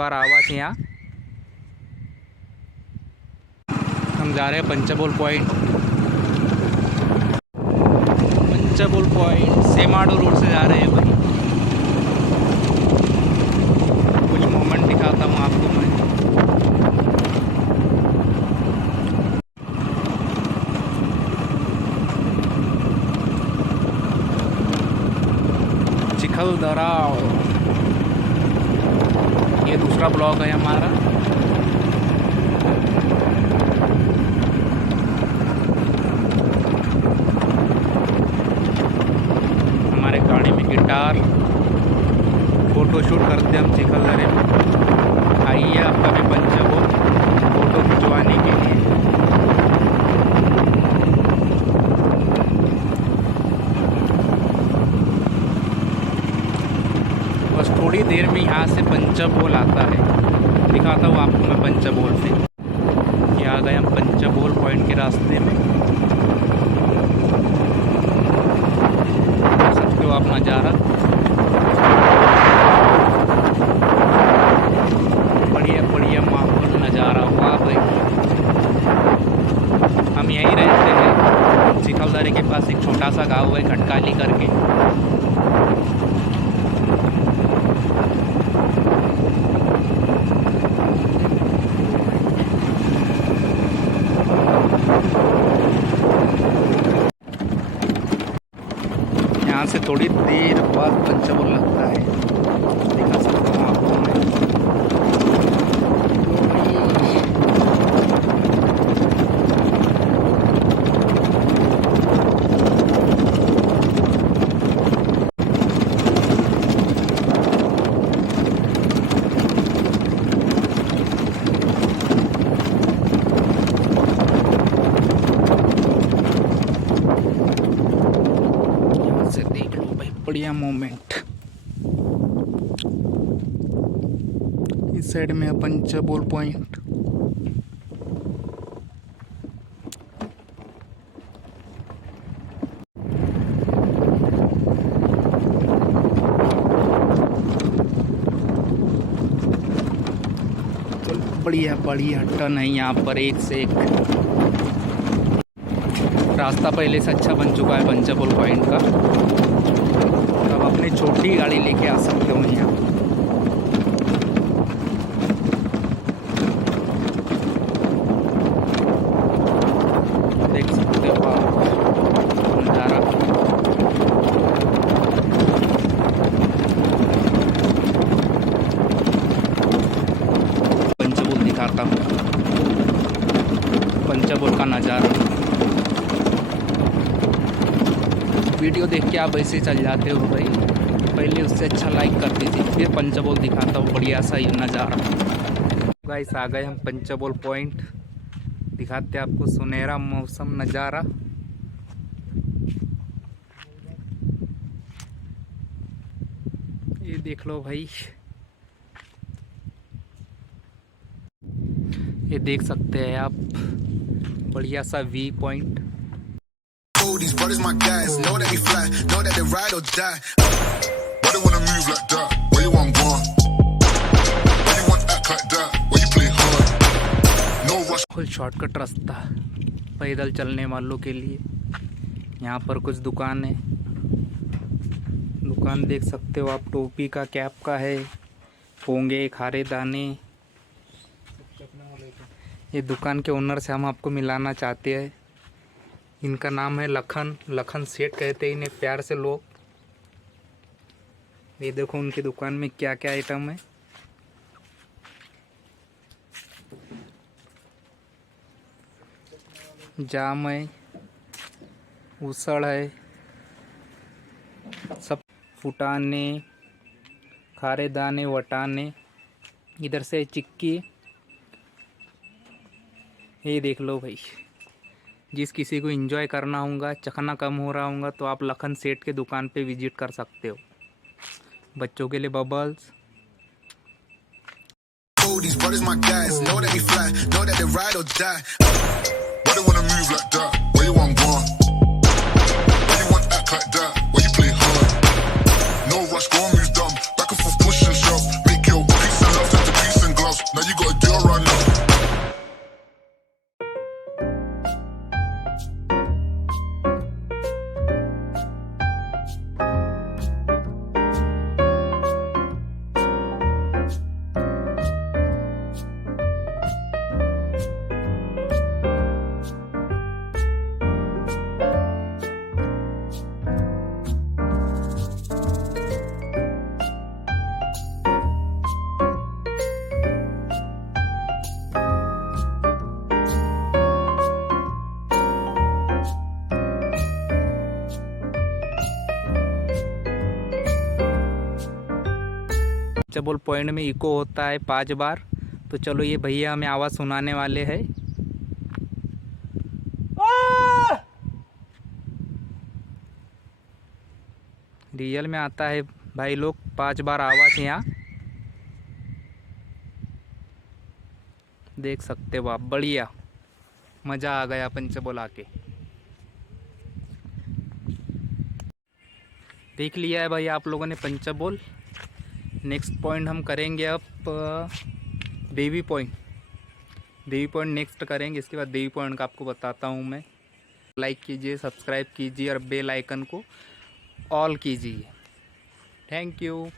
बार आवाज़ यहाँ। हम जा रहे हैं Panchbol point. Panchbol point सेमाडो road से जा रहे हैं भाई। कुछ मोमेंट दिखाता हूँ आपको मैं। चिखलदरा, ये दूसरा ब्लॉक है हमारा। हमारे गाड़ी में गिटार, फोटो शूट करते हम चिखलदरे में। आइए आपका भी पंचबोल फोटो खिंचवाने के लिए। बस थोड़ी देर में यहाँ से पंचबोल आता है। दिखाता हूँ आपको मैं पंचबोल से। ये आ गए हम पंचबोल पॉइंट के रास्ते में। देख सकते हो आप नज़ारा, बढ़िया बढ़िया माहौल नज़ारा हुआ भाई। हम यहीं रहते हैं, चिखलदरे के पास एक छोटा सा गाँव है खटकाली करके। यहाँ से थोड़ी देर बाद पंचबोल लगता है। दिखा सकता हूँ आपको मैं। देख लो भाई, बढ़िया मोमेंट। इस साइड में है पंचबोल पॉइंट। बढ़िया बढ़िया टर्न है यहाँ पर, एक से एक। रास्ता पहले से अच्छा बन चुका है पंचबोल पॉइंट का। अब अपनी छोटी गाड़ी लेके आ सकते हो यहाँ। देख सकते हो आप नज़ारा। पंचबोल दिखाता हूँ, पंचबोल का नज़ारा। वीडियो देख के आप ऐसे चल जाते हो भाई, पहले उससे अच्छा लाइक कर दीजिए, फिर पंचबोल दिखाता हूँ बढ़िया सा ये नज़ारा। गाइस आ गए हम पंचबोल पॉइंट। दिखाते हैं आपको सुनहरा मौसम नज़ारा। ये देख लो भाई, ये देख सकते हैं आप बढ़िया सा V point. These brothers my guys, know that we fly, know that they ride or die. Why they wanna move like that? Where you want gone? Why you want act like that? Why you play hard? No rush. Full shortcut रास्ता पैदल चलने वालों के लिए। यहाँ पर कुछ दुकान है, दुकान देख सकते हो आप। टोपी का, कैप का है, पोंगे, खारे दाने। ये दुकान के ओनर से हम आपको मिलाना चाहते हैं। इनका नाम है लखन सेठ कहते हैं इन्हें प्यार से लोग। ये देखो उनकी दुकान में क्या क्या आइटम है। जाम है, उसड़ है, सब फुटाने, खारे दाने, वटाने। इधर से चिक्की। ये देख लो भाई, जिस किसी को एंजॉय करना होगा, चखना कम हो रहा होगा, तो आप लखन सेठ के दुकान पे विजिट कर सकते हो। बच्चों के लिए bubbles. These brothers my guys, know that we fly, know that they ride or die. Why they wanna move like that? Where you want gone? Why you want act like that? Why you play hard? No rush, go and move dumb. Back and forth, push and shove. Make your peace and love turn to peace पंचबोल point में echo होता है 5 बार। तो चलो ये भैया हमें आवाज़ सुनाने वाले हैं। रियल में आता है भाई लोग 5 बार आवाज़ यहाँ देख सकते हो आप। बढ़िया मज़ा आ गया पंचबोल आके। देख लिया है भाई आप लोगों ने पंचबोल। नेक्स्ट पॉइंट हम करेंगे अब देवी पॉइंट। देवी पॉइंट नेक्स्ट करेंगे, इसके बाद देवी पॉइंट का आपको बताता हूँ मैं। लाइक कीजिए, सब्सक्राइब कीजिए और बेल आइकन को ऑल कीजिए। Thank you.